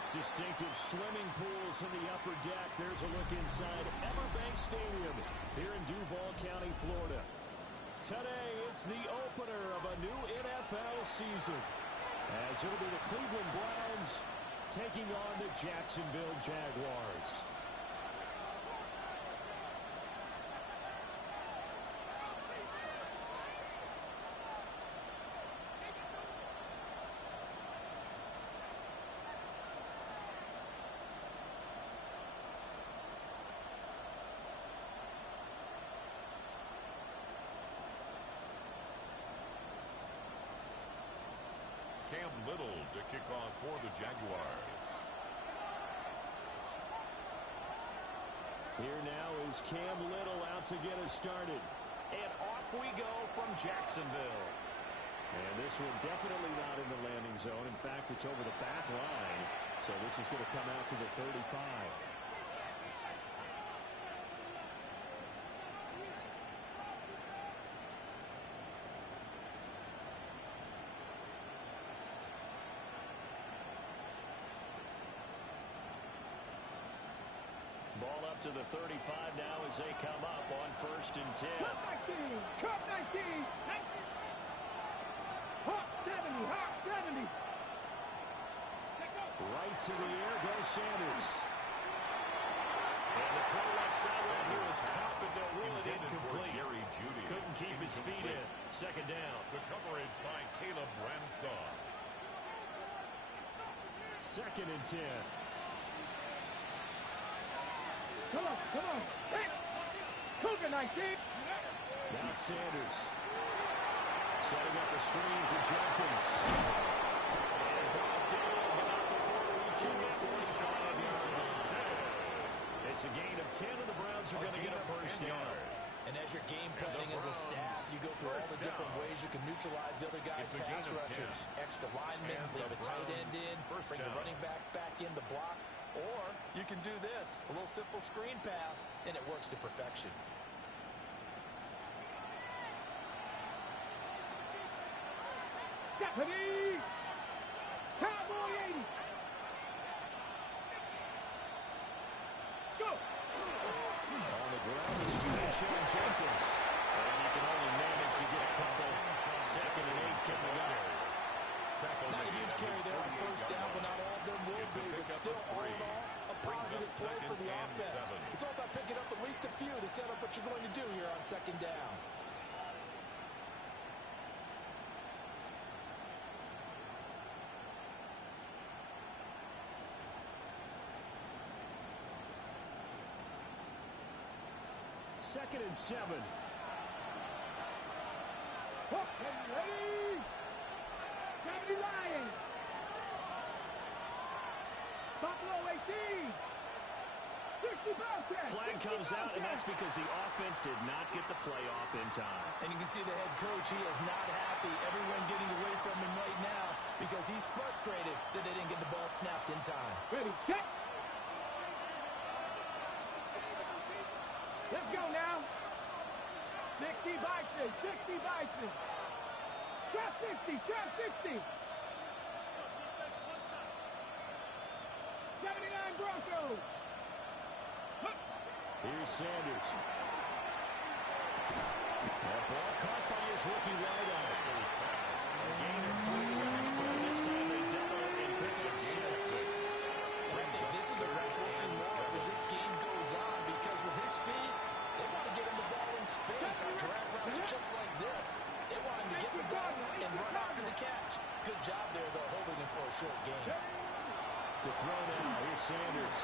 its distinctive swimming pools in the upper deck. There's a look inside Everbank Stadium here in Duval County, Florida. Today, it's the opener of a new NFL season, as it'll be the Cleveland Browns taking on the Jacksonville Jaguars. Cam Little to kick off for the Jaguars. Here now is Cam Little out to get us started. And off we go from Jacksonville. And this one definitely not in the landing zone. In fact, it's over the back line. So this is going to come out to the 35. Ball up to the 35 now as they come up on 1st and 10. Hawk 19! Hawk 19! Hawk 70! Hawk 70! Right to the air goes Sanders. And the throw left sideline here was caught, but they'll rule it incomplete. Couldn't keep his feet in. 2nd down. The coverage by Caleb Ransaw. 2nd and 10. Come on, come on. Hey. Cougar 19. Now Sanders. Setting up a screen for Jenkins. And brought down, but not before reaching the 45-yard line. It's a gain of 10, and the Browns are going to get a 1st down. And as you're game planning as a staff, you go through all the different ways you can neutralize the other guy's pass rushers. Extra linemen, leave a tight end in, bring the running backs back in to block. Or you can do this, a little simple screen pass, and it works to perfection. Stephanie! Cowboy 80! Let's go! On the ground is Jenkins. And he can only manage to get a couple. 2nd and 8 coming up. Not a huge carry there on 1st down, but not all of them will be. But still, all in all, a positive play for the offense. It's all about picking up at least a few to set up what you're going to do here on 2nd down. Second and 7. Hook and ready! 70 Lions! Buffalo 18! 60 Bobcats! Flag comes out, and that's because the offense did not get the play off in time. And you can see the head coach, he is not happy. Everyone getting away from him right now because he's frustrated that they didn't get the ball snapped in time. Ready, check! Let's go now! 60 Bison! 60 Bison! Trap 60! Trap 60! 79 Broncos! Here's Sanders. That ball caught by his rookie wideout. A gain of 3 yards, but this time they double it and pick up 6. This is a rep we'll see more of as this game goes on because with his speed, they want to get him the ball in space on drag routes just like this. They want him to get the ball and run after the catch. Good job there, though, holding him for a short gain. To throw now, here's Sanders.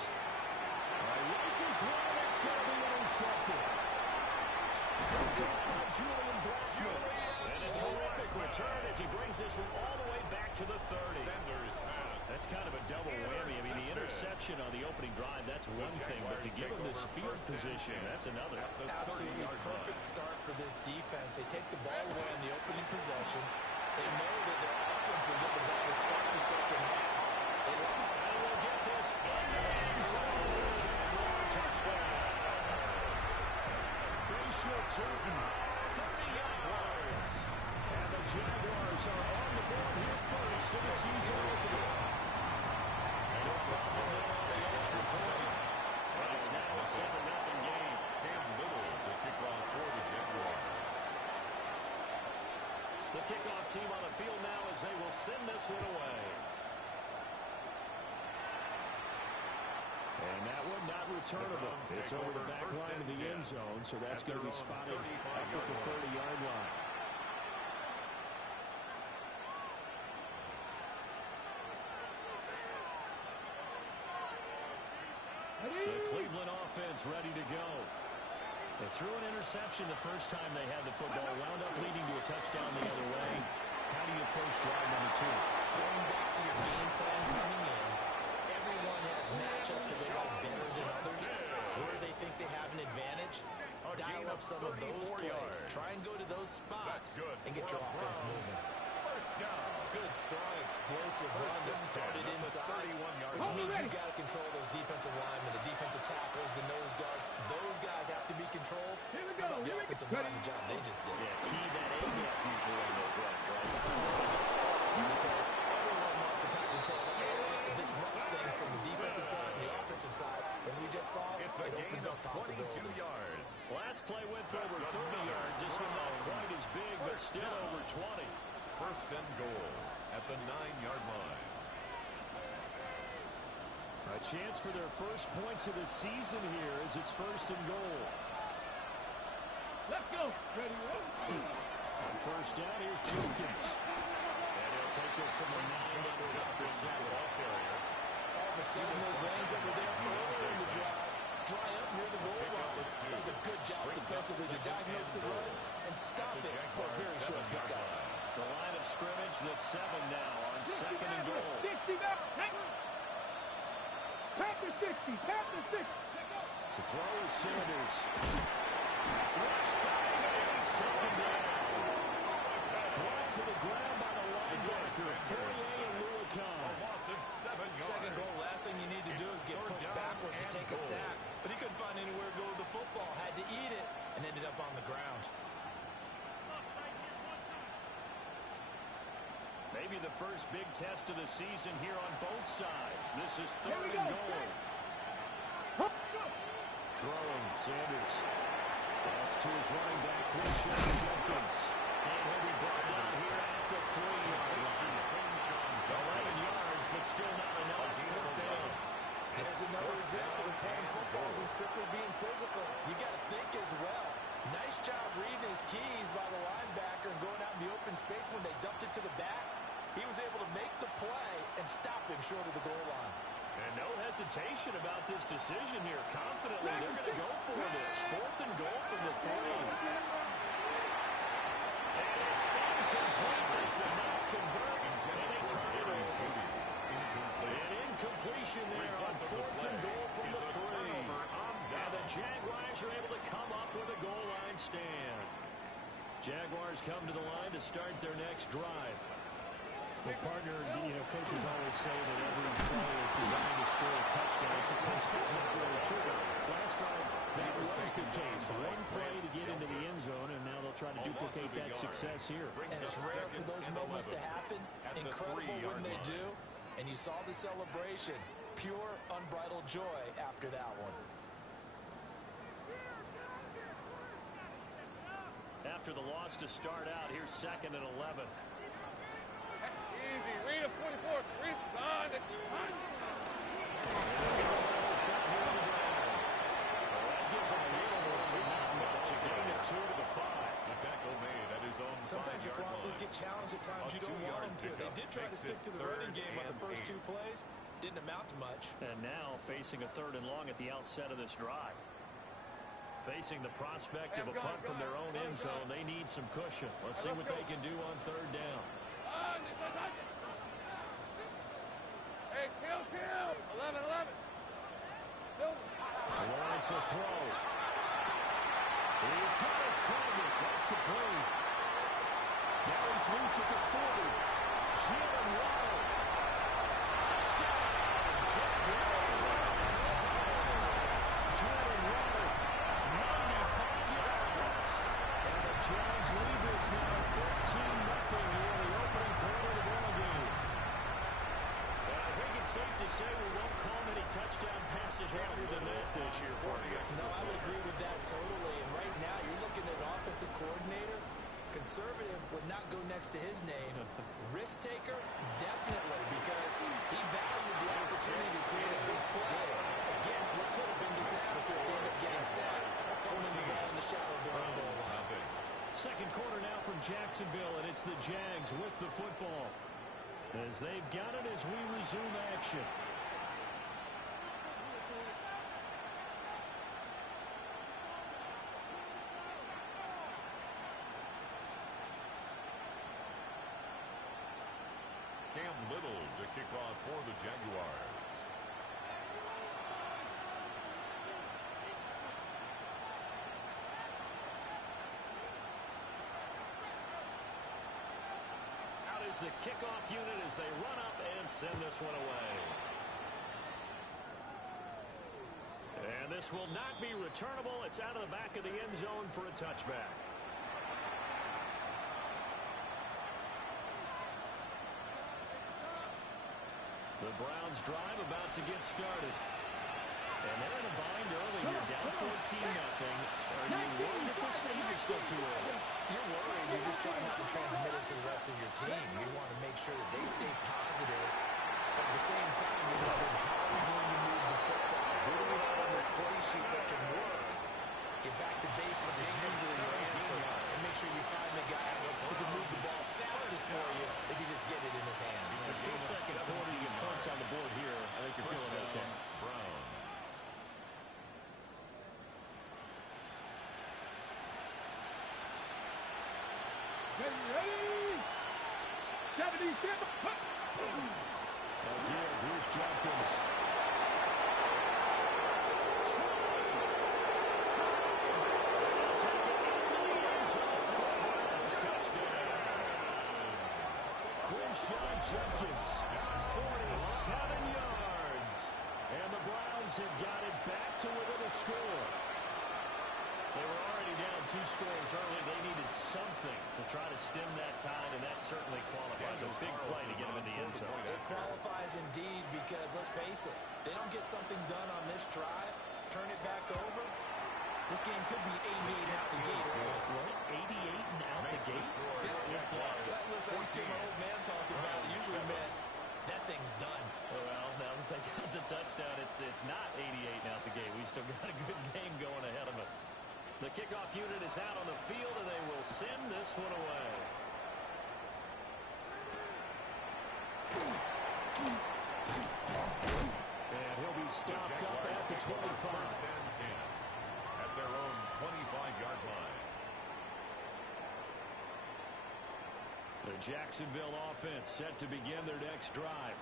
Rifles one, that's going to be intercepted. Julian Blackman. And a terrific return as he brings this one all the way back to the 30. That's kind of a double whammy. I mean, the interception on the opening drive, that's one thing, but to give him this field position, that's another. Absolutely perfect start for this defense. They take the ball away on the opening possession. They know that their offense will get the ball to start the 2nd half. And we'll get this in the end zone for the Jaguar touchdown. Bishop Turton, 30 yards. And the Jaguars are on the board here first in the season opener. And problem there on the extra point. And it's now a 7-0 game. Cam Little to kick off for the Jaguars. The kickoff team on the field now as they will send this one away. And that one not returnable. It's over the back line of the end zone, so that's going to be spotted up at the 30-yard line. The Cleveland offense ready to go. They threw an interception the first time they had the football, wound up leading to a touchdown the other way. How do you approach drive number 2? Going back to your game plan coming in, everyone has matchups that they like better than others. Where they think they have an advantage, dial up some of those plays. Try and go to those spots and get your offense moving. Good, strong, explosive run that started inside, which means you got to control those defensive linemen, the defensive tackles, the nose guards. Those guys have to be controlled. How about the offensive line, the job they just did? Yeah, key that A-gap usually on those runs, right? That's where it all starts because everyone wants to kind of control that area. It disrupts things from the defensive side and the offensive side. As we just saw, it opens up possibilities. Last play went for over 30 yards. This one not quite as big, but still over 20. First and goal at the 9-yard line. A chance for their first points of the season here as it's first and goal. Let's go. Ready, roll. On first down, here's Jenkins. And he'll take this from the 9 up to 7. All of a sudden, those lanes over there early in the drive dry up near the goal line. That's a good job defensively to diagnose the run and stop it for a very short pickup. The line of scrimmage, the 7 now on second and goal. 60 back. Pat the 60. Pat the 60. To throw is Sanders. Rush coming, and he's taken down. Brought to the ground by the linebacker, Fourier and Luakon. Second goal, last thing you need to do is get pushed backwards to take a sack. But he couldn't find anywhere to go with the football. Had to eat it and ended up on the ground. Maybe the first big test of the season here on both sides. This is third and goal. Throwing, Sanders. That's to his running back, Quinshon Jenkins. And he'll be brought down here at the 3-yard line. 11 yards, but still not enough. Fourth down. There's another example of playing football and strictly being physical. You got to think as well. Nice job reading his keys by the linebacker and going out in the open space when they dumped it to the back. He was able to make the play and stop him short of the goal line. And no hesitation about this decision here. Confidently, they're going to go for this. Fourth and goal from the 3. And it's incomplete. They could not convert, and they turn it over. An incompletion there on fourth and goal from the 3. And the Jaguars are able to come up with a goal line stand. Jaguars come to the line to start their next drive. Well, partner, coaches always say that every play is designed to score a touchdown. Sometimes it's not really true. Last drive, that was the case. One play to get into the end zone, and now they'll try to duplicate that success here. And it's rare for those moments to happen. Incredible when they do. And you saw the celebration. Pure, unbridled joy after that one. After the loss to start out, here's second and 11. Easy. Read a 44. Read it. On. That's fine. That gives them a little more, but not much. A gain of 2 to the 5. The tackle made at his own. Sometimes your flosses get challenged at times you don't want them to. They did try to stick to the running game on the first 2 plays. Didn't amount to much. And now facing a third and long at the outset of this drive. Facing the prospect of a punt from their own end zone, they need some cushion. Let's see what they can do on third down. Hey, chill. 11. Lawrence will throw. He's got his target. That's complete. Now he's loose at the 40. Jalen Waddle. Touchdown. Jalen Waddle. 95 yards. And the Jags lead this now 13-0 here in the opening quarter of the ball game. And I think it's safe to say we won't call many touchdown passes longer than that this year for you. No, I would agree with that totally. And right now, you're looking at an offensive coordinator. Conservative would not go next to his name. Risk taker, definitely, because he valued the opportunity to create a big play against what could have been disaster if they end up getting sacked, holding the ball in the shadow of their own goal line. Second quarter now from Jacksonville, and it's the Jags with the football, as they've got it as we resume action. Cam Little to kick off for the Jaguars. Out is the kickoff unit as they run up and send this one away. And this will not be returnable. It's out of the back of the end zone for a touchback. The Browns drive about to get started. And they're in a bind early. You're down 14-0. Are you worried at this stage or still too early? You're worried. You're just trying not to transmit it to the rest of your team. You want to make sure that they stay positive. But at the same time, you're wondering, how are we going to move the football? What do we have on this play sheet that can work? Get back to basics is usually your answer. And make sure you find the guy who can move the ball fastest for you if you just get it in his hands. It's still second quarter. You get points on the board here. I think you're feeling okay. Browns. Ready? 77. Again, here's Jenkins. Quinshon Jenkins, 47 yards. And the Browns have got it back to within a score. They were already down 2 scores early. They needed something to try to stem that tide, and that certainly qualifies. A big play to get them in the end zone. It qualifies indeed because, let's face it, they don't get something done on this drive, turn it back over, this game could be 88 and out the gate. What? 88 and out the gate? It's like, listen, I see my old man talking about it. Usually meant that thing's done. Well, now that they got the touchdown, it's not 88 and out the gate. We still got a good game going ahead of us. The kickoff unit is out on the field, and they will send this one away. And he'll be stopped up at the 25. At their own 25-yard line. The Jacksonville offense set to begin their next drive.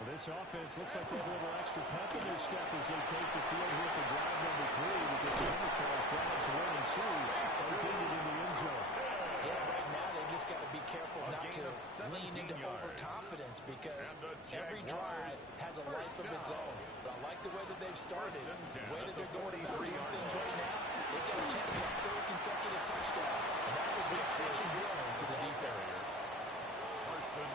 Well, this offense looks like they have a little extra pep in their step as they take the field here for drive number 3, because the undercharge drives 1 and 2 both ended in the end zone. Yeah, right now they've just got to be careful not to lean into overconfidence, because every drive has a life of its own. But I like the way that they've started, the way that they're going about doing things right now. They've got a chance for a 3rd consecutive touchdown. And that would be a crucial blow to the defense.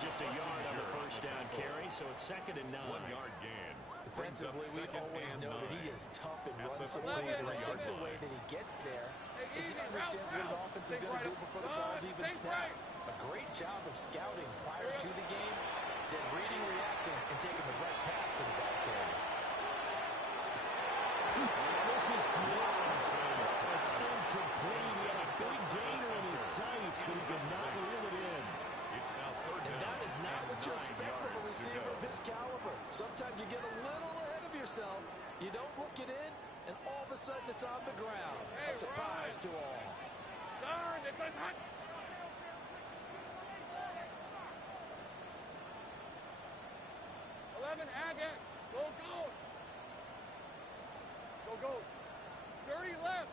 Just a yard on the first down carry, so it's 2nd and 9. 1-yard gain. Defensively, we always know that he is tough and run support, and I think the way that he gets there is he understands what an offense is going to do before the ball's even snapped. A great job of scouting prior to the game, then reading, reacting, and taking the right path to the ball carrier. This is Jones. It's incomplete. He had a big gainer in his sights, but he could not reel it in. It's now 3rd And down. that is not what you expect from a receiver of his caliber. Sometimes you get a little ahead of yourself, you don't look it in, and all of a sudden it's on the ground. A surprise to all. Darn, it's a hot. 11, add it. Go, go. Go, go. 30 left.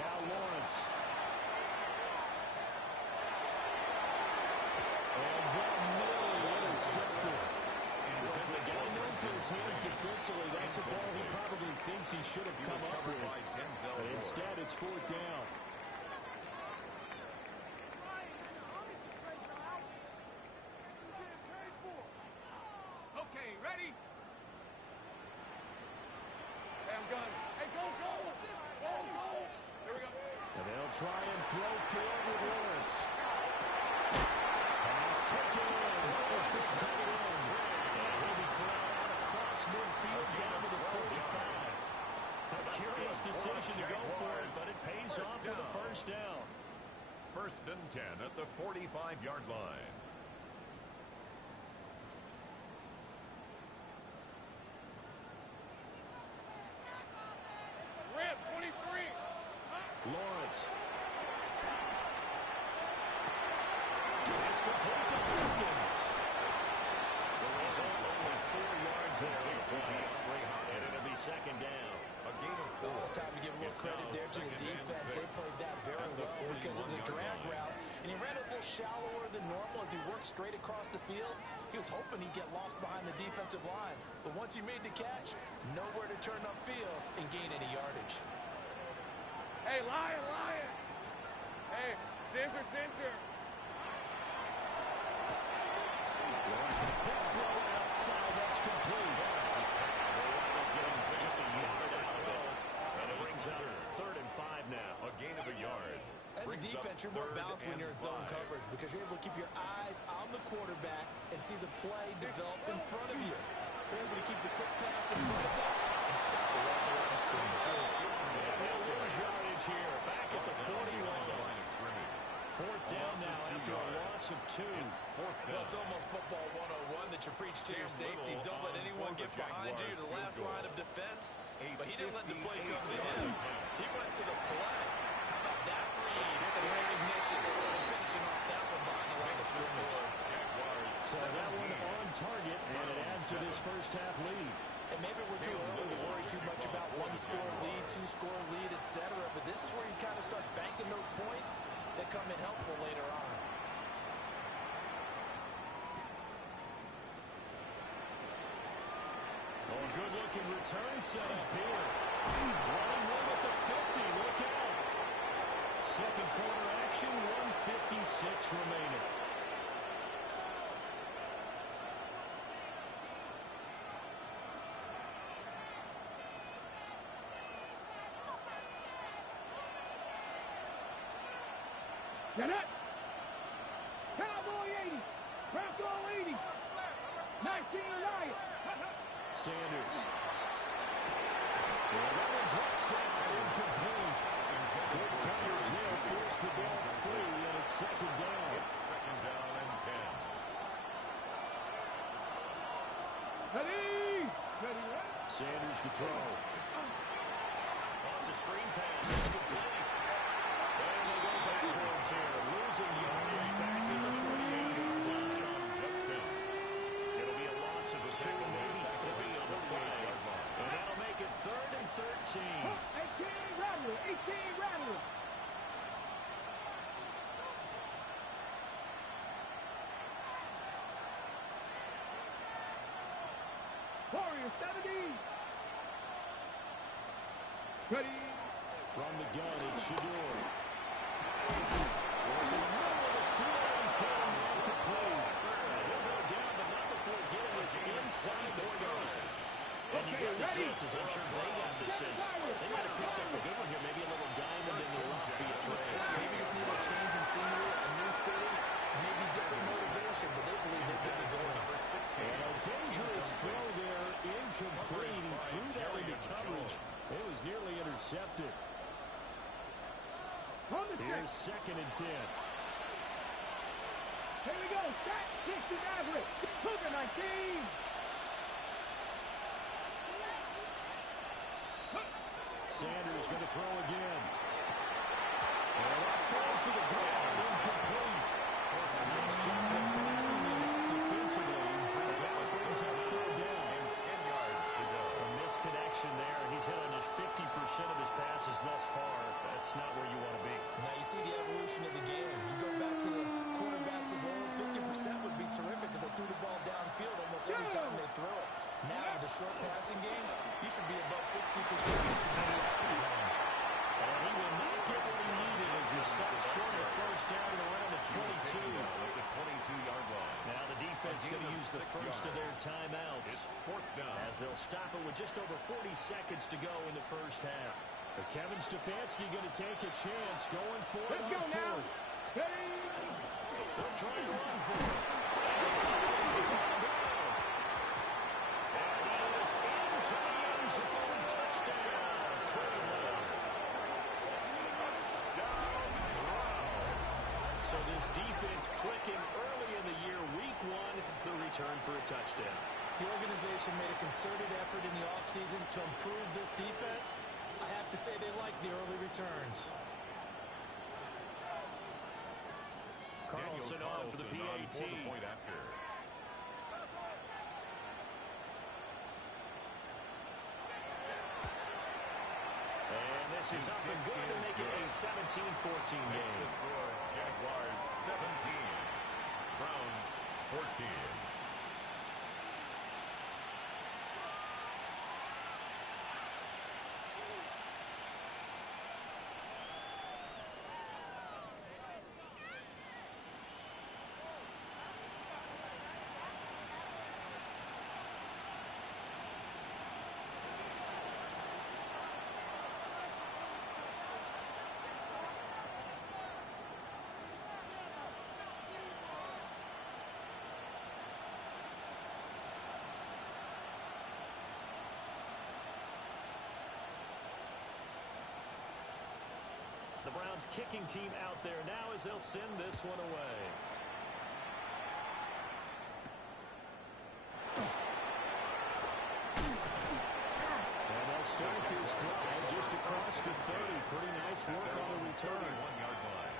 Now Lawrence. And that nearly intercepted. The guy known for his hands defensively, that's a ball he probably thinks he should have come up with. But instead, it's 4th down. They'll try and throw forward with Lawrence. Pass taken in. Rose big tight end. And he'll be corralled out across midfield down to the 45. A curious decision to go for it, but it pays off for the first down. 1st and 10 at the 45-yard line. Rip, 23. Lawrence. It's complete to Hopkins. The result, only 4 yards there on the play. And it'll be 2nd down. A gain of 4. It's time to give a little credit there to the defense. They played that very well because it was a drag route, and he ran a little shallower than normal as he worked straight across the field. He was hoping he'd get lost behind the defensive line, but once he made the catch, nowhere to turn upfield and gain any yardage. Hey, Lion, Lion. Hey, center. Lawrence with a quick throw outside. That's complete. Just a yard out of it. And it brings up 3rd and 5 now. A gain of a yard. As a defense, you're more balanced when you're in zone coverage because you're able to keep your eyes on the quarterback and see the play develop in front of you. You're able to keep the quick pass in front of them and stop the right line of scrimmage. And they'll lose yardage here. Back at the 41. 4th down now after a loss of 2. Well, it's almost football 101 that you preach to your safeties. Don't let anyone get behind you to the last line of defense. But he didn't let the play come to him. He went to the play. How about that read and recognition and finishing off that one behind the line of scrimmage. So that one on target, and it adds to this first half lead. And maybe we're too early to worry too much about 1-score lead, 2-score lead, etc. But this is where you kind of start banking those points that come in helpful later on. Oh, a good-looking return set up here. Running one at the 50. Look out. 2nd quarter action, 1:56 remaining. Get it. Cowboy 80. Bronco 80. 19 Lion. Sanders. Well, that one drops down incomplete. Good coverage there. Force the ball free, and it's 2nd down. It's 2nd down and 10. Steady. Steady, right? Sanders to throw. Oh, it's a screen pass. It's complete. And they go backwards here. Losing yardage back in the 48-yard line. It'll be a loss of 2, maybe 3 on the play. And that'll make it 3rd and 13. 18 Rattler. 18 Rattler. Warrior 70. Steady. From the gun, it's Shador. Working the middle of the field, he's got him incomplete. He'll go down, but not before getting us inside the 30. And you got the sense, as I'm sure they got the sense, they might have picked up a good one here, maybe a little diamond in the rough via trade. Maybe just need a change in scenery, a new city, maybe different motivation, but they believe they've got to go. And a dangerous throw there, incomplete. He threw that into coverage. It was nearly intercepted. Here's 2nd and 10. Here we go. Stack 60 Maverick. Cougar 19. Sanders going to throw again. And that falls to the ground, incomplete. Nice job of battling defensively. That brings up 3rd down. And 10 yards to go. A missed connection there. He's hit on just 50% of his passes thus far. That's not where you want to be. Now you see the evolution of the game. You go back to the quarterbacks of old, 50% would be terrific because they threw the ball downfield almost every time they threw it. Now with the short passing game, you should be above 60% just to be the average range. And he will not get what he needed as he stops short of 1st down and around the 22. At the 22-yard line. Now the defense going to use the first of their timeouts. It's 4th down. As they'll stop it with just over 40 seconds to go in the first half. But Kevin Stefanski going to take a chance going for it. Let's go now. Ready? They'll try to run for it. And it's on the ground. And he is into the end zone. Touchdown. Cleveland. So this defense clicking early in the year. Week 1, the return for a touchdown. The organization made a concerted effort in the offseason to improve this defense. I have to say they like the early returns. Carlson on for the PAT. Point after. And this is up and good to make it a 17-14 game. The score, Jaguars 17, Browns 14. The Browns kicking team out there now as they'll send this one away. And they'll start this drive just across the 30. Pretty nice work on the return. 31-yard line.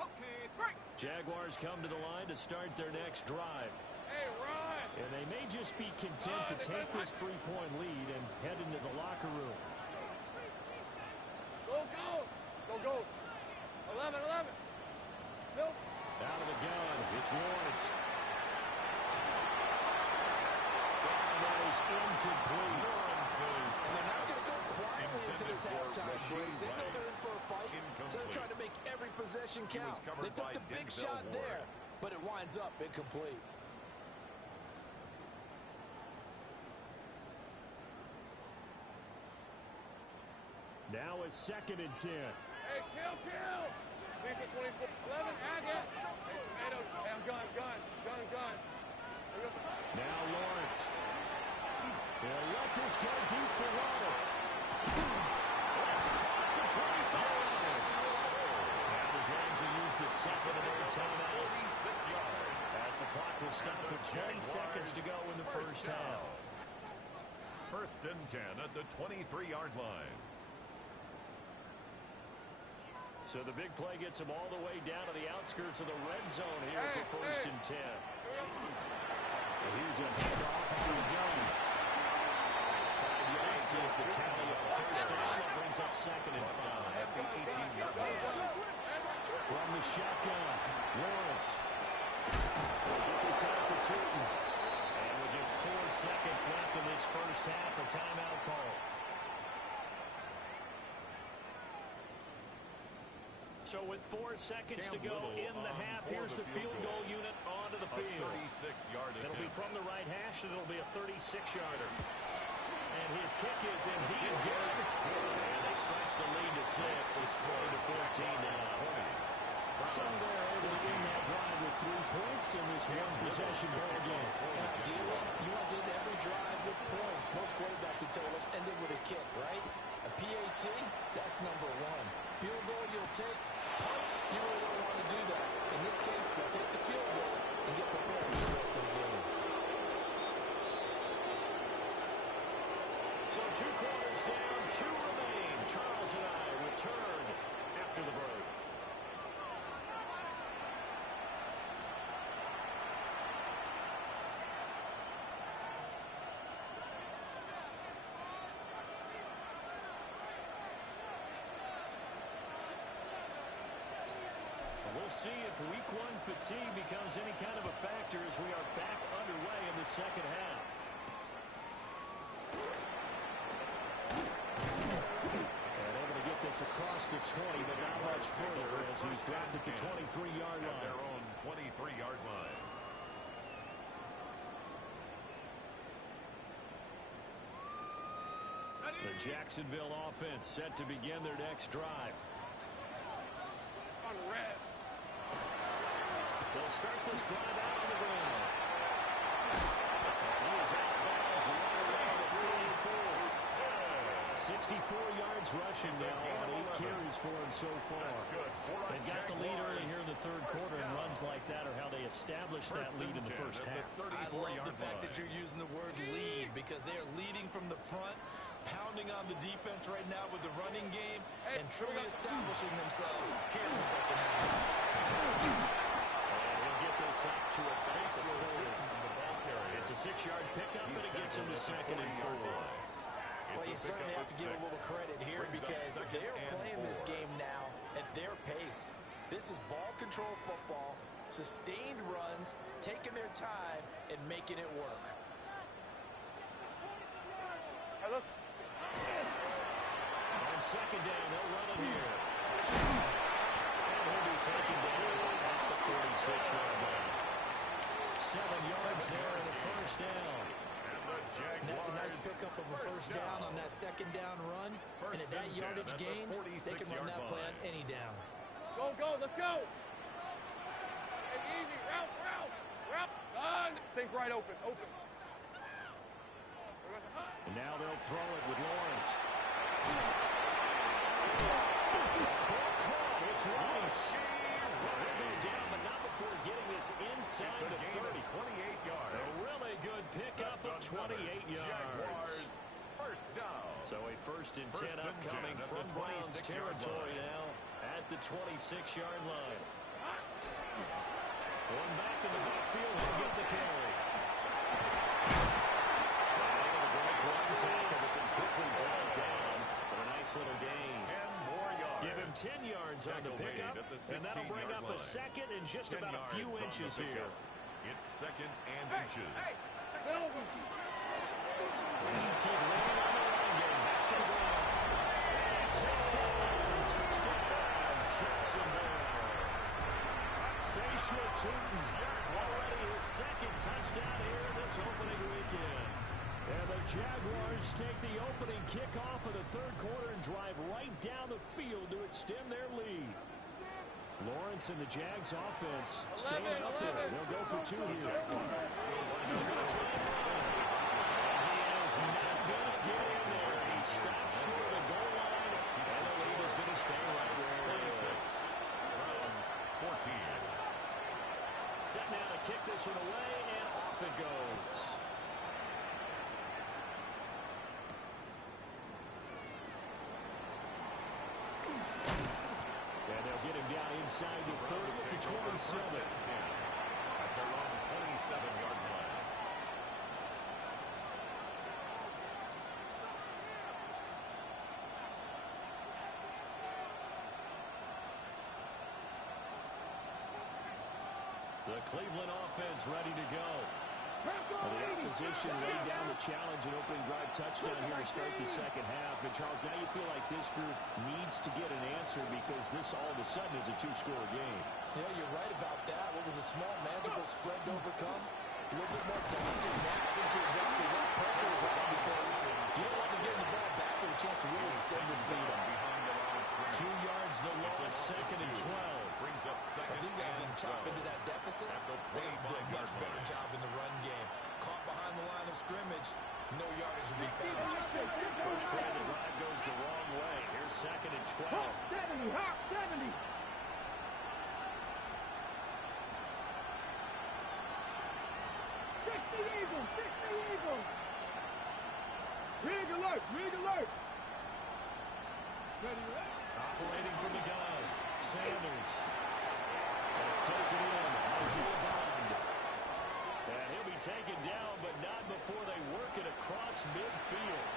Okay, break. Jaguars come to the line to start their next drive. Hey, run. And they may just be content to take this 3-point lead and head into the locker room. Go, go. Go, go. 11, 11. Phil. Out of the gun, it's Lawrence. That is incomplete. And they're not going to go quietly into this halftime break. They know they're in for a fight, so they're trying to make every possession count. They took the big shot there, but it winds up incomplete. Now a 2nd and 10. Hey, kill. Please at 24. 11, I got. Hey, tomato. Hey, I'm gun. Now Lawrence. They'll let this go deep for Waddle. That's caught the 25. Now the Giants will use the 2nd of their timeouts. 46 yards. As the clock will stop with 20 seconds to go in the first half. 1st and 10 at the 23-yard line. So the big play gets them all the way down to the outskirts of the red zone here for 1st and 10. Here's a handoff on the gun. 5 yards is the tally on 1st down. That brings up 2nd and 5. At the 18-yard line. From the shotgun, Lawrence. Will get this out to Tootin. And with just 4 seconds left in this first half, a timeout call. So with 4 seconds to go in the half, here's the field goal unit onto the field. 36-yard attempt. It'll be from the right hash, and it'll be a 36-yarder. And his kick is indeed good. And they stretch the lead to 6. It's 20-14 now. So they're able to end that drive with 3 points in this one-possession ball game. Ideally, you want to end every drive with points. Most quarterbacks would tell us ended with a kick, right? A PAT, that's number 1. Field goal you'll take. Punts, you really don't want to do that. In this case, they'll take the field goal and get prepared for the rest of the game. So 2 quarters down, 2 remain. Charles and I return after the break. We'll see if week 1 fatigue becomes any kind of a factor as we are back underway in the second half. pass across the 20, but not much further as he's dropped at the 23-yard line. At their own 23-yard line. The Jacksonville offense set to begin their next drive. On red. They'll start this drive out on the ground. He is out of bounds right around the 34. 64 yards rushing now on 8 carries for him so far. They've got the lead early here in the third quarter, and runs like that are how they establish that lead in the first half. I love the fact that you're using the word lead because they are leading from the front, pounding on the defense right now with the running game, and truly establishing themselves here in the second half. And he'll get this up to about the 40. It's a 6-yard pickup, but it gets him to 2nd and 4. Well, you certainly have to give a little credit here because they're playing this game now at their pace. This is ball control football, sustained runs, taking their time, and making it work. Hey, let's... On 2nd down, they'll run it here. And he'll be taken down at the 46-yard line. 7 yards there and a first down. And that's a nice pickup of a first down on that 2nd down run. And at that yardage gain, they can run that play on any down. Go, go, let's go! Hey, easy, route, done! Think right open. And now they'll throw it with Lawrence. It's Rice. They'll go down, but not before getting this inside the 30. 28 yards. A really good pickup of 28 yards. First down. So a 1st and 10 upcoming from Browns territory now at the 26-yard line. Going back in the backfield, he'll get the carry. Tackle, but then quickly brought down. But a nice little gain. 10 more yards. Give him 10 yards on the pickup, and that'll bring up a 2nd and just about a few inches here. It's 2nd and inches. Silver! Keep leaning on the run game. Back to the ground. And touchdown, Jacksonville. Facial Tootin. Already his 2nd touchdown here in this opening weekend. And the Jaguars take the opening kickoff of the third quarter and drive right down the field to extend their lead. Lawrence and the Jags offense staying up there. They'll go for 2 here. They're going to try and run. He is not going to get in there. He stopped short of the goal line, and the lead is going to stay right where it is. Browns 14. Set now to kick this one away, and off it goes. Get him down inside the 30 to 27. At their own 27-yard line. The Cleveland offense ready to go. Well, the opposition laid down the challenge and opening drive touchdown here to start the second half. And, Charles, now you feel like this group needs to get an answer because this all of a sudden is a 2-score game. Yeah, you're right about that. What was a small, manageable spread to overcome? A little bit more daunting now. I think you're exactly right. Pressure is on because you don't want to get the ball back with a chance to really extend this lead on. 2 yards the loss, 2nd and 12. Brings up 2nd. If these guys can chop into that deficit, they got to do a much better job in the run game. Caught behind the line of scrimmage, no yardage to be found. First play of the drive goes the wrong way. Here's 2nd and 12. Hawk 70, Hawk 70. 60 Eagles, 60 Eagles. Rig alert, rig alert. Ready, ready. Operating from the gun, Sanders. That's taken in. Isaiah Bond. And he'll be taken down, but not before they work it across midfield.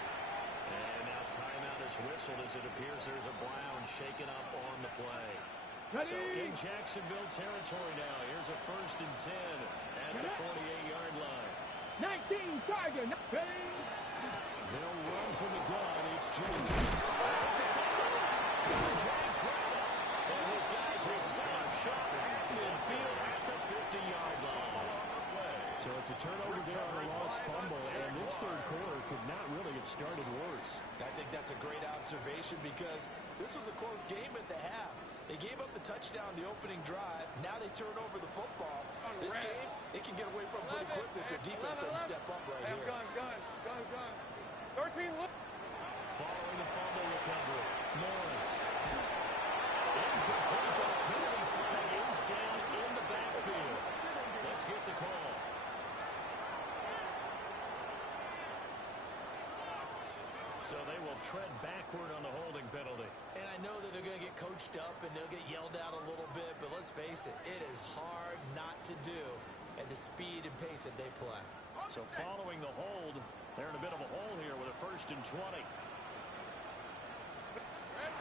And now timeout is whistled as it appears there's a Brown shaken up on the play. Ready. So in Jacksonville territory now, here's a 1st and 10 at the 48-yard line. 19 Tiger. Ready. They'll run from the gun. It's Jenkins. observation because this was a close game at the half. They gave up the touchdown the opening drive. Now they turn over the football. This game, they can get away from pretty quickly if their defense doesn't step up right here. Gun. 13 left. Following the fumble recovery, Lawrence. Incomplete, but a penalty flag is down in the backfield. Let's get the call. So they will tread backward on the holding penalty. And I know that they're going to get coached up and they'll get yelled at a little bit, but let's face it, it is hard not to do at the speed and pace that they play. So following the hold, they're in a bit of a hole here with a 1st and 20.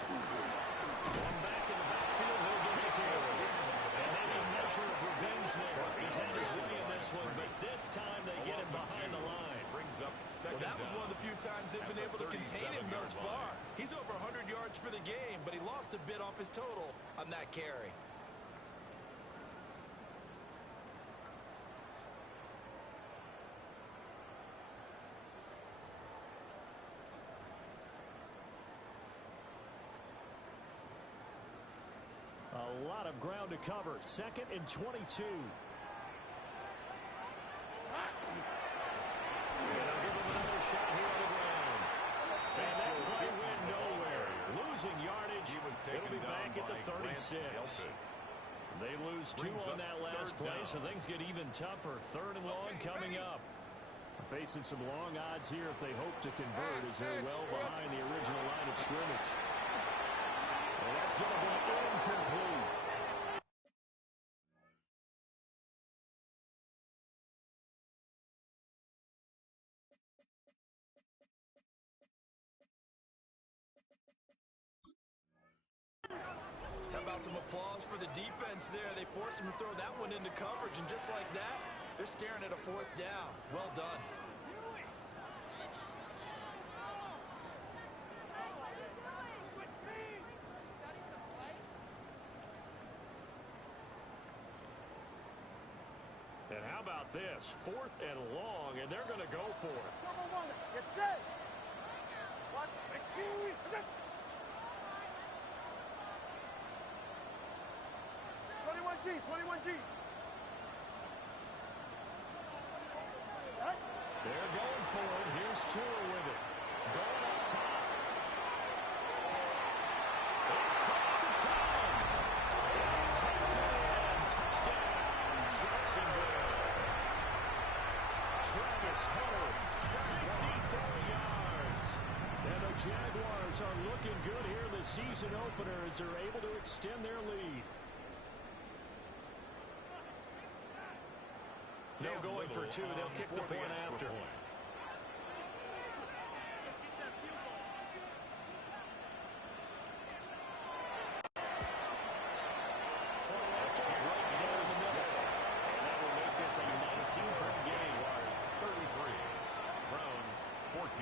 One back in the backfield, he'll get the carry. And maybe a measure of revenge there. He's had his way in this one, but this time they get him behind the line. Well, that was one of the few times they've been able to contain him thus far. He's over 100 yards for the game, but he lost a bit off his total on that carry. A lot of ground to cover. 2nd and 22. Shot here on the ground. And that play went nowhere. Losing yardage. It'll be back at the 36. They lose 2 on that last play, so things get even tougher. 3rd and long coming up. Facing some long odds here if they hope to convert as they're well behind the original line of scrimmage. And that's going to be incomplete. How about some applause for the defense there? They forced him to throw that one into coverage, and just like that, they're staring at a 4th down. Well done. And how about this? 4th and long, and they're going to go for it. Get set. 21G. They're going for it. Here's Tua with it. Going on top. It's caught at the time. And takes it in. Touchdown, Jacksonville. Travis Hunter, 64 yards. And the Jaguars are looking good here in the season opener as they're able to extend their lead. No going for 2. They'll kick the point after. Right down the middle. And that will make this a 19-point game. 33. Browns 14.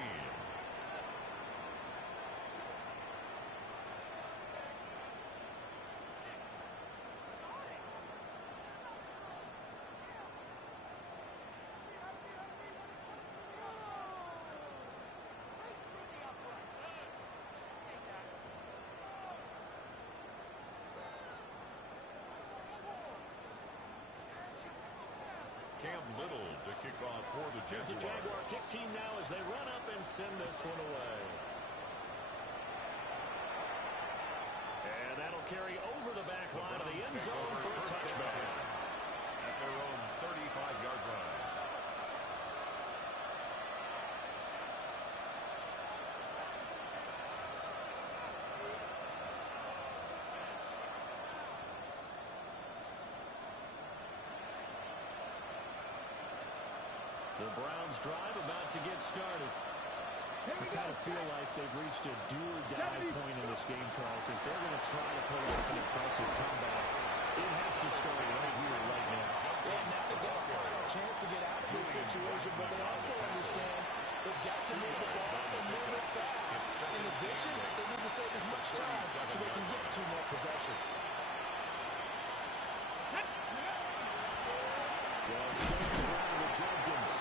Little to kick off for the Here's the Jaguar kick team now as they run up and send this one away. And that'll carry over the back line of the end zone for a touchback. At their own 35-yard line. The Browns drive about to get started. I kind of feel like they've reached a do-or-die point in this game, Charles. If they're going to try to pull off an impressive comeback, it has to start right here, right now. Yeah, now they've got a final chance to get out of this situation, but they also understand they've got to move the ball and move it fast. In addition, they need to save as much time so they can get 2 more possessions. Well, staying around with Jenkins.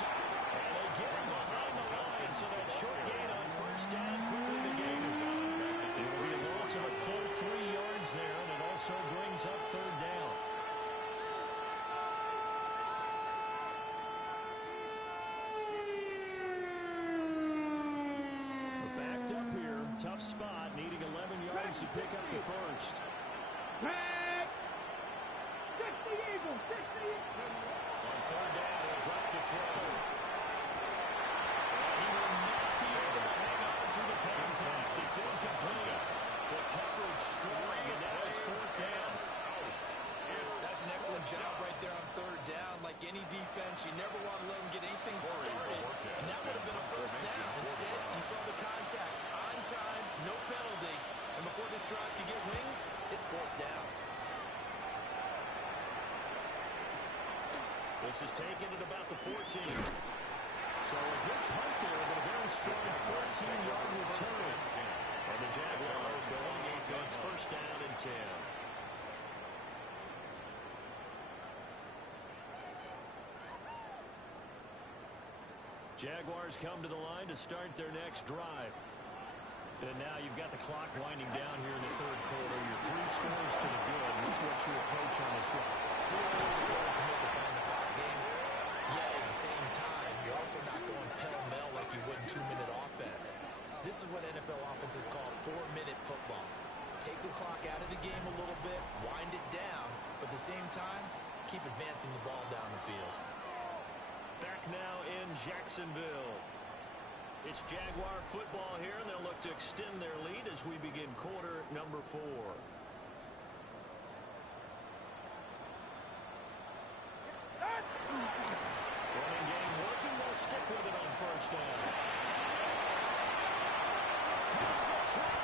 And they get him behind the line, so that short gain on 1st down quickly to gain. loss of a full 3 yards there, and it also brings up third down. We're backed up here. Tough spot, needing 11 yards to pick up the first. Back. 60 Eagles, 60 Eagles. On third down, he'll drop to throw. He will not be able to hang on through the contact. It's incomplete. The coverage strong, and now it's fourth down. That's an excellent job right there on third down. Like any defense, you never want to let them get anything started. And that would have been a first down. Instead, you saw the contact on time, no penalty. And before this drive could get wings, it's fourth down. This is taken at about the 14. So a good punt there, but a very strong 14-yard return. And the Jaguars go on offense, first down and 10. Jaguars come to the line to start their next drive. And now you've got the clock winding down here in the third quarter. Your 3 scores to the good. What's your approach on this drive? Too early to go to make a plan the clock game. Yet at the same time, you're also not going pell-mell like you would in 2-minute offense. This is what NFL offenses call 4-minute football. Take the clock out of the game a little bit, wind it down, but at the same time, keep advancing the ball down the field. Back now in Jacksonville. It's Jaguar football here, and they'll look to extend their lead as we begin quarter number 4. Running game working. They'll stick with it on first down. Pass the try.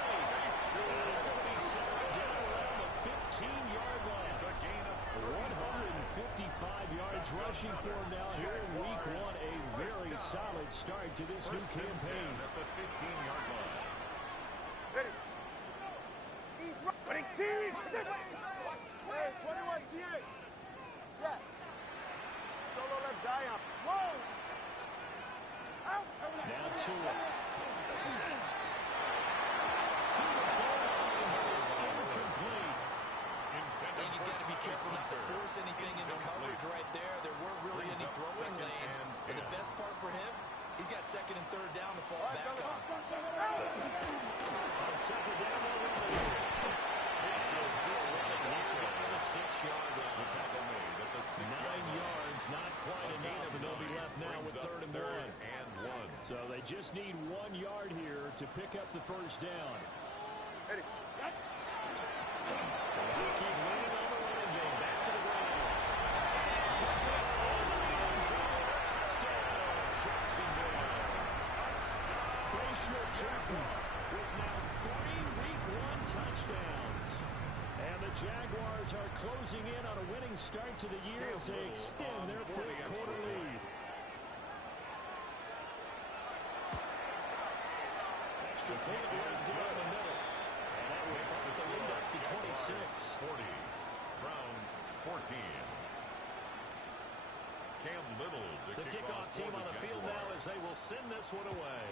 And they're going to be settled down around the 15-yard line. It's a gain of 155 yards rushing for him now here in week 1. A very solid start to this new campaign. At the 15-yard line. Ready. He's running. Team. Hey, 21 TA. Yeah. Solo left Zion. Whoa. Out. Now Tua. To the goal line, but it's incomplete. And he's got to be careful not to force anything into coverage right there. There weren't really any throwing lanes. But the best part for him, he's got second and third down to fall back on. On second down, they'll run it. They should feel running on the 6-yard line. 9 yards, not quite enough, and they'll be left now with third and 1. So they just need 1 yard here to pick up the first down. Ready. They keep leaning on the running game. Back to the ground. And took this all in the end zone. Touchdown, Jacksonville. Brayshaw Chapman with now 3 week 1 touchdowns. And the Jaguars are closing in on a winning start to the year as they extend their fourth quarter lead. Extra point was down the middle. And that will put the lead up to 26. 40. Browns 14. Cam Little, The kickoff team on the field now as they will send this one away.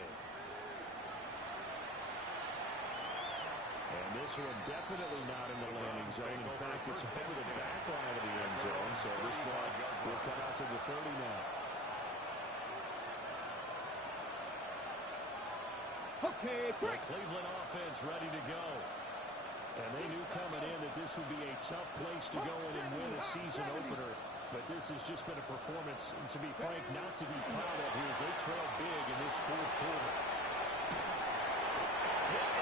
And this one definitely not in the landing zone. In fact, it's over the back line of the end zone. So this ball will come out to the 30 now. Okay, The Cleveland offense ready to go. And they knew coming in that this would be a tough place to go in and win a season opener. But this has just been a performance, to be frank, not to be proud of here as they trail big in this fourth quarter.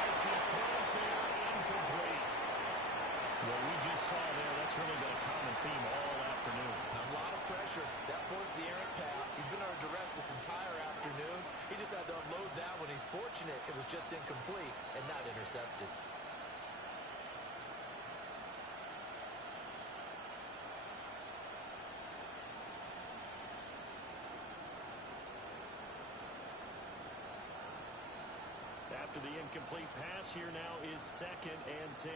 As he throws there, incomplete. What we just saw there, that's really been a common theme all afternoon. A lot of pressure. That forced the errant pass. He's been under duress this entire afternoon. He just had to unload that one. He's fortunate it was just incomplete and not intercepted. After the incomplete pass, here now is second and 10.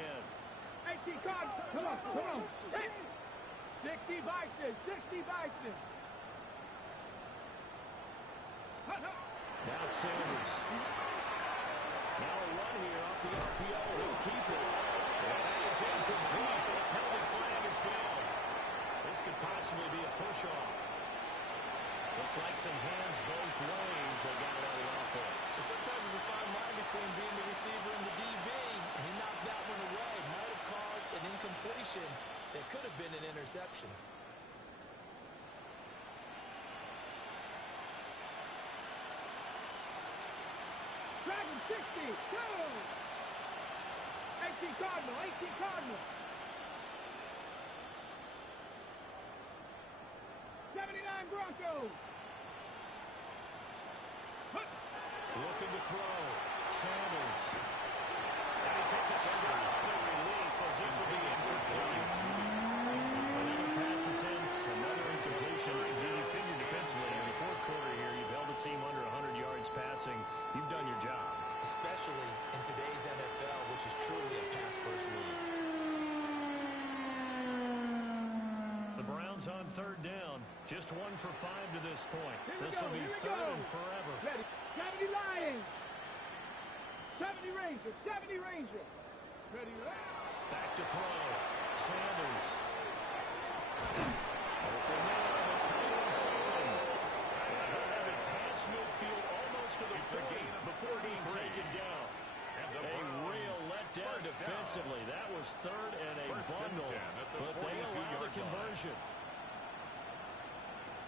Hey, come on. 60 Vikings, 60 Vikings. Now Sanders. Now a run here off the RPO. He'll keep it. possibly be a push-off. Looks like some hands both ways. They got it on the offense. Sometimes there's a fine line between being the receiver and the DB, and he knocked that one away. Might have caused an incompletion that could have been an interception. Dragon 60, go! 18 Cardinal, 18 Cardinal. 79 Broncos. Looking to throw. Sanders. And he takes a shot on the release as this will be incomplete. Another pass attempt, another incompletion. You figure defensively in the fourth quarter here, you've held the team under 100 yards passing. You've done your job. Especially in today's NFL, which is truly a pass-first league. The Browns on third down. Just 1 for 5 to this point. This will be third and forever. Ready. 70 Lions. 70 Rangers. 70 Rangers. Ready. Back to throw. Sanders. Open man. It's Hayden Failing. Have it past midfield almost to the 40 before being taken down. A real letdown defensively. That was third and a bundle, but they allow the conversion.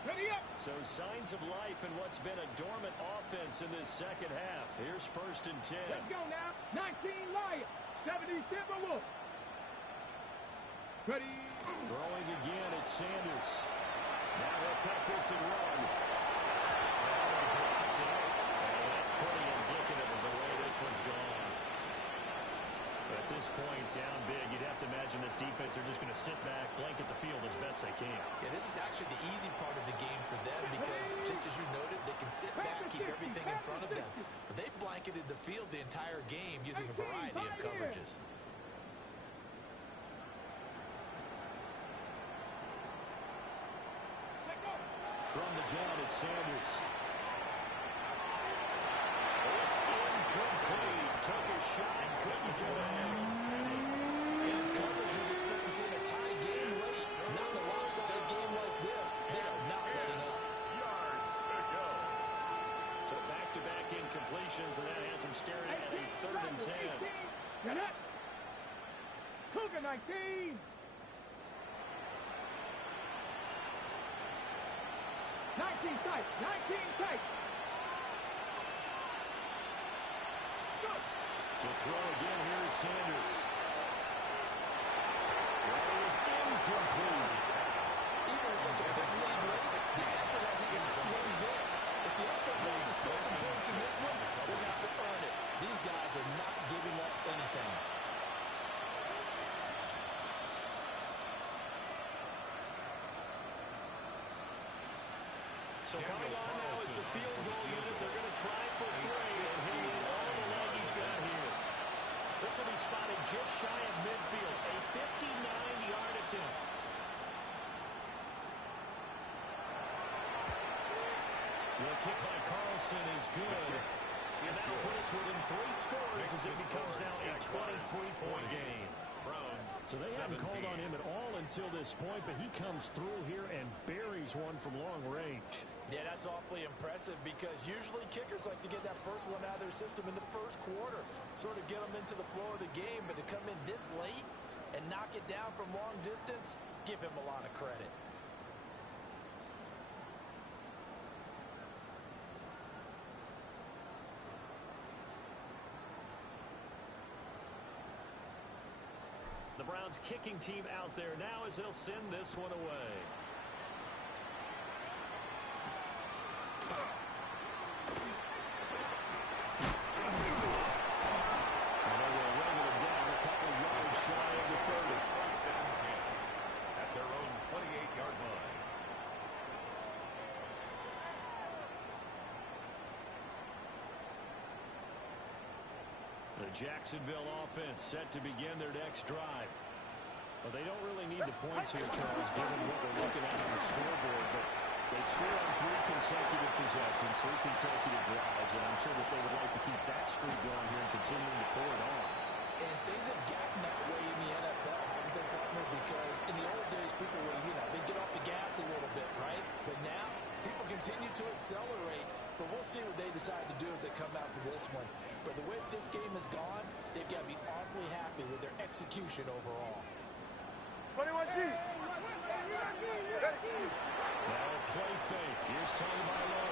Ready up. So signs of life in what's been a dormant offense in this second half. Here's 1st and 10. Let's go now. 19 Lions. 70 Timberwolves. Ready. Throwing again at Sanders. Now they'll take this and run. Dropped it. And that's pretty indicative of the way this one's gone. At this point, down big, you'd have to imagine this defense, they're just going to sit back, blanket the field as best they can. Yeah, this is actually the easy part of the game for them because, just as you noted, they can sit back, keep everything in front of them. But they've blanketed the field the entire game using a variety of coverages. From the gun, it's Sanders. It's incomplete. Took a shot and couldn't get ahead. In his coverage, you'd expect to see a tie game late. Not in a lopsided game like this. They are not letting up. Yards to go. So back-to-back incompletions, and that has him staring at a 3rd and 10. Get it. Cougar 19. 19 tight. 19 tight. To throw again, here is Sanders. That is incomplete. Even in such a big lead race, the effort hasn't relaxed one bit. If the offense wants to score some points in this one, they're going to have to earn it. These guys are not giving up anything. So coming on now is the field goal unit. They're going to try for 3 and hit in all the leg he's got here. This will be spotted just shy of midfield. A 59-yard attempt. The kick by Carlson is good. And that'll put us within 3 scores as it becomes now a 23-point game. So they haven't called on him at all until this point, but he comes through here and buries one from long range. Yeah, that's awfully impressive because usually kickers like to get that first one out of their system in the first quarter, sort of get them into the flow of the game, but to come in this late and knock it down from long distance, give him a lot of credit. The Browns kicking team out there now as they'll send this one away. And they will wrangle it down a couple yards shy of the 30. First and 10 at their own 28-yard line. The Jacksonville offense set to begin their next drive. Well, they don't really need the points here, Charles, given what we're looking at on the scoreboard, but they've scored on 3 consecutive possessions, 3 consecutive drives, and I'm sure that they would like to keep that streak going here and continuing to pull it on. And things have gotten that way in the NFL, haven't they, partner? because in the old days, people would, they'd get off the gas a little bit, right? But now, people continue to accelerate. But we'll see what they decide to do as they come out to this one. But the way this game has gone, they've got to be awfully happy with their execution overall. 21G. Now play fake. Here's Tony Barlow.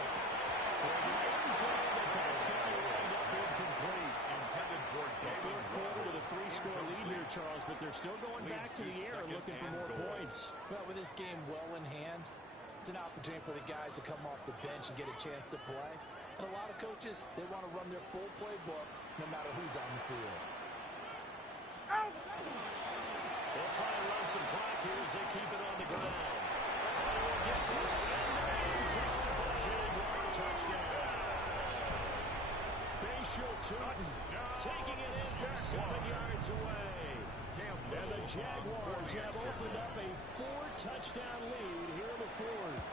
Toward the end zone, but that's going to wind up incomplete. Intended for The fourth quarter with a 3-score lead here, Charles, but they're still going back to the air and looking for more points. Well, with this game well in hand, it's an opportunity for the guys to come off the bench and get a chance to play. And a lot of coaches, they want to run their full playbook no matter who's on the field. They'll try and run some clock here as they keep it on the ground. And we'll get this Jaguar touchdown. Bayshore taking it in from 7 yards away. And the Jaguars have opened up a 4-touchdown lead here in the fourth.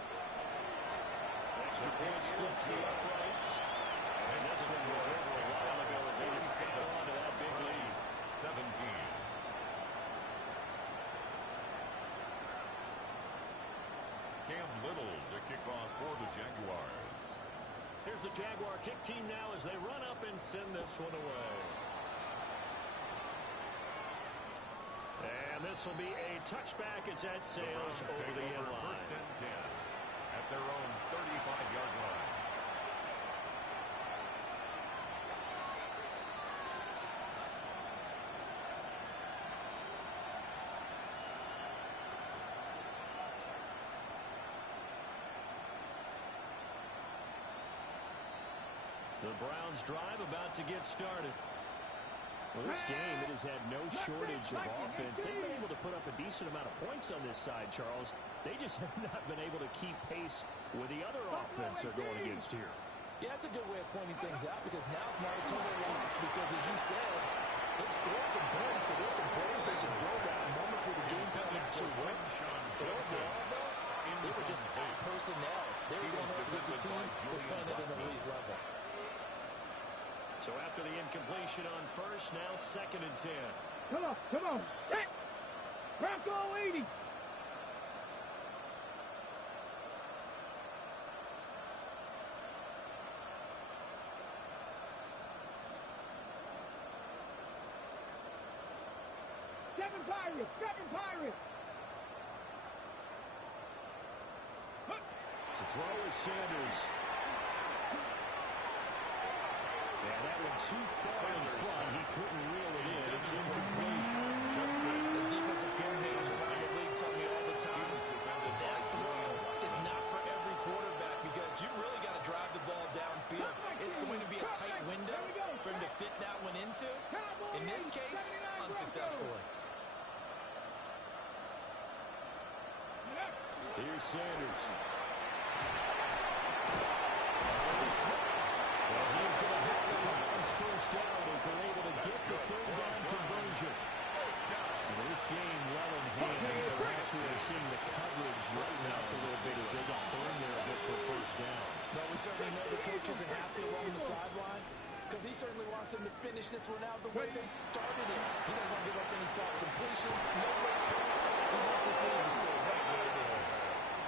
Extra point splits the uprights. And this one was over a while ago as they just held on to that big lead. 17. Cam Little to kick off for the Jaguars. Here's the Jaguar kick team now as they run up and send this one away. And this will be a touchback as that sails over the end line. First and 10 at their own 35-yard line. The Browns drive about to get started. Well, this game, it has had no shortage of offense. They've been able to put up a decent amount of points on this side, Charles. They just have not been able to keep pace with the other offense they're going against here. Yeah, that's a good way of pointing things out because now it's not a total loss because, as you said, they've scored some points, so there's some plays they can build on moments where the game plan actually worked. But overall, though, they were just out personnel. They were going up against a team that's playing at an elite level. So after the incompletion on first, now 2nd and 10. Come on. Set. Bronco 80. Seven Pirates. To throw is Sanders. Yeah, that one too far in front. He couldn't reel it in. It's incomplete. As defensive coordinators around the league tell me all the time, that throw is not for every quarterback because you really got to drive the ball downfield. It's going to be a tight window for him to fit that one into. In this case, unsuccessfully. Here's Sanders. Well, he's going to have the Browns first down as they're able to get the third down conversion. This game well in hand. Perhaps we are seeing the coverage lighten up a little bit as they got burned there a bit for first down. Well, we certainly know the coach isn't happy along the sideline because he certainly wants them to finish this one out the way they started it. He doesn't want to give up any soft completions, no late points. He wants this lead to stay right where it is.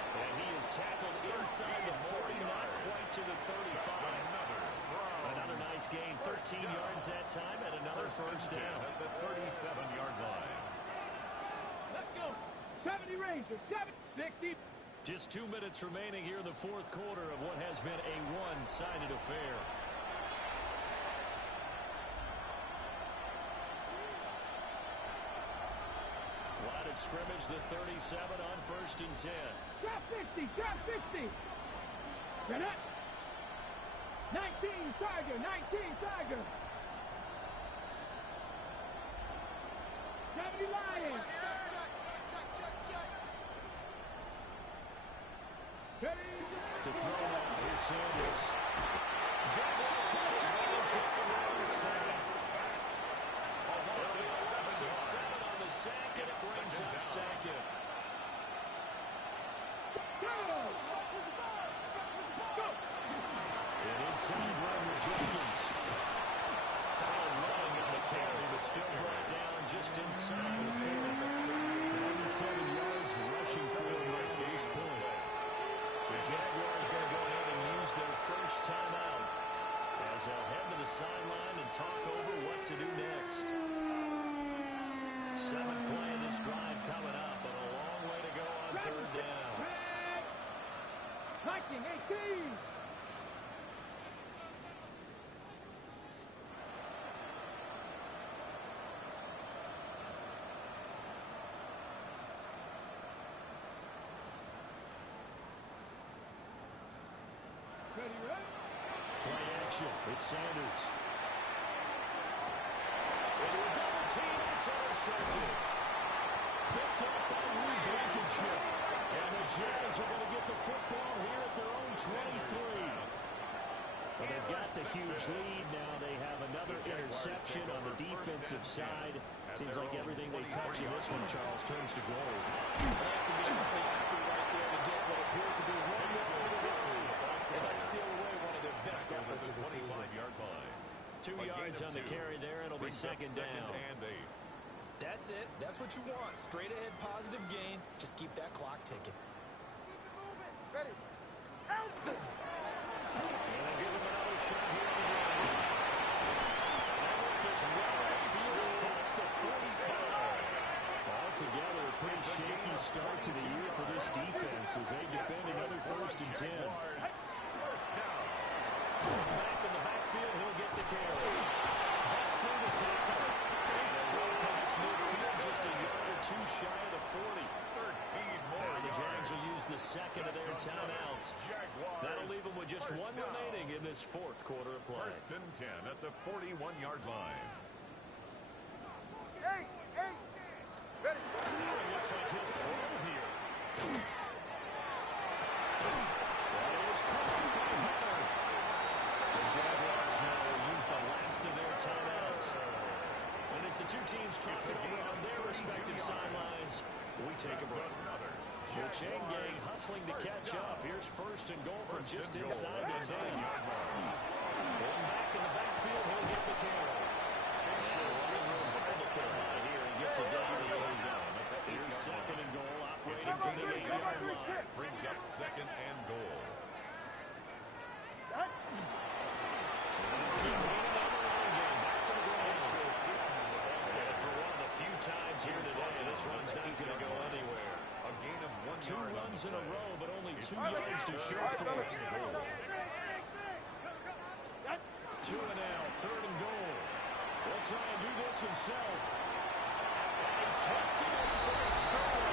And he is tackled inside the 40, not quite to the 35. Another nice gain, 13 yards that time, and another first down. At the 37-yard line. Let's go. 70 Rangers. 60. Just 2 minutes remaining here in the fourth quarter of what has been a one-sided affair. Line of scrimmage, the 37 on 1st and 10. Drop 60. Get it. 19 Tiger. 70 Lions. To throw now, here's Sanders. Jaguar pressure, seven on the sack, and it brings up second. And inside Roger Jenkins. Solid running on the carry, but still brought down just inside the 4. And Play action. It's Sanders. Into a double team. It's intercepted. Picked up by Reed Blankenship. And the Jags are going to get the football here at their own 23. Well, they've got the huge lead. Now they have another interception on the defensive side. Seems like everything they touch in this one, Charles, turns to gold. They have to be really happy right there to get what appears to be one more over the road. They help seal away one of their best efforts of the season. 2 yards on the carry there. It'll be second down. That's it. That's what you want. Straight ahead positive gain. Just keep that clock ticking. Ready. Out. And they'll give him another shot here on the ground. Now with this well field across the 45. Altogether, a pretty shaky start to the year for this defense as they defend another 1st and 10. Back in the backfield, he'll get the carry. That's through the tackle. Well past midfield, just a yard or two shy of the 40. 13 more. Now the Jags will use the second of their timeouts. That'll leave them with just one remaining in this 4th quarter of play. 1st and 10 at the 41-yard line. Hey. Ready. It looks like he'll throw here. That is caught by Hunter. The Jaguars now will use the last of their timeouts. And as the two teams talk it over on their respective sidelines, we take a break. The chain gang hustling to catch up. Here's 1st and goal from just inside the 10. Going back in the backfield, he'll get the carry. And running room by the carry here. He gets it down to the old down. Here's 2nd and goal, operating from the 8-yard line. Brings up 2nd and goal. Set. Keep leaning on the running game. Back to the ground. And for one of the few times here today, this run's not going to go anywhere. A gain of 1 2 yard. runs in a row, but only 2 yards to show for it. 2 and now, 3rd and goal. He'll try and do this himself. And he takes it in for a score.